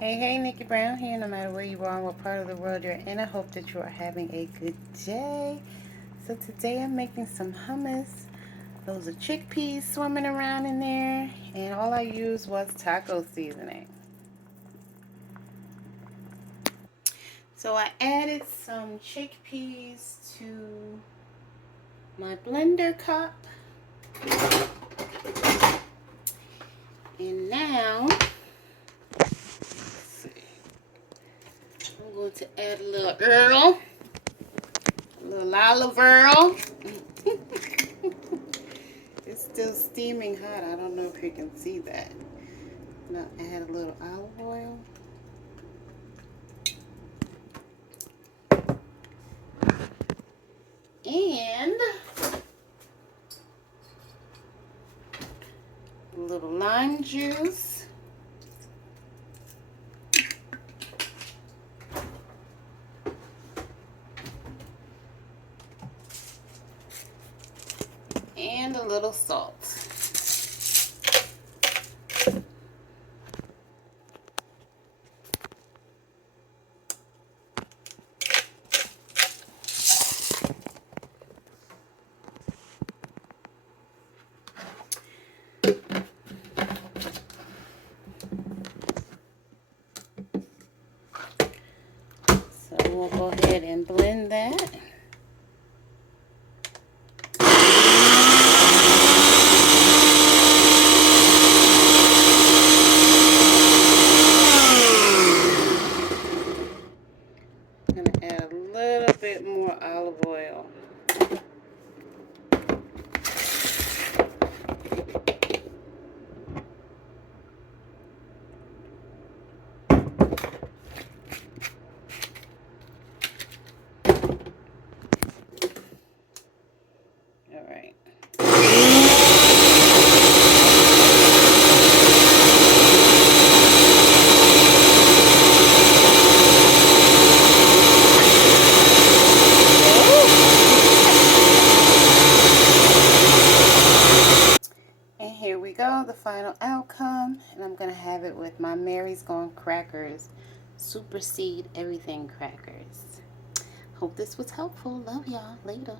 Hey, Nickie Brown here. No matter where you are and what part of the world you're in, I hope that you are having a good day. So today I'm making some hummus. Those are chickpeas swimming around in there, and all I used was taco seasoning. So I added some chickpeas to my blender cup. And now I'm going to add a little Earl, a little olive oil. It's still steaming hot. I don't know if you can see that. Now add a little olive oil. And a little lime juice. And a little salt. So we'll go ahead and blend that. I'm going to add a little bit more olive oil. All right. And here we go, the final outcome. And I'm going to have it with my Mary's Gone crackers. Supersede everything crackers. Hope this was helpful. Love y'all. Later.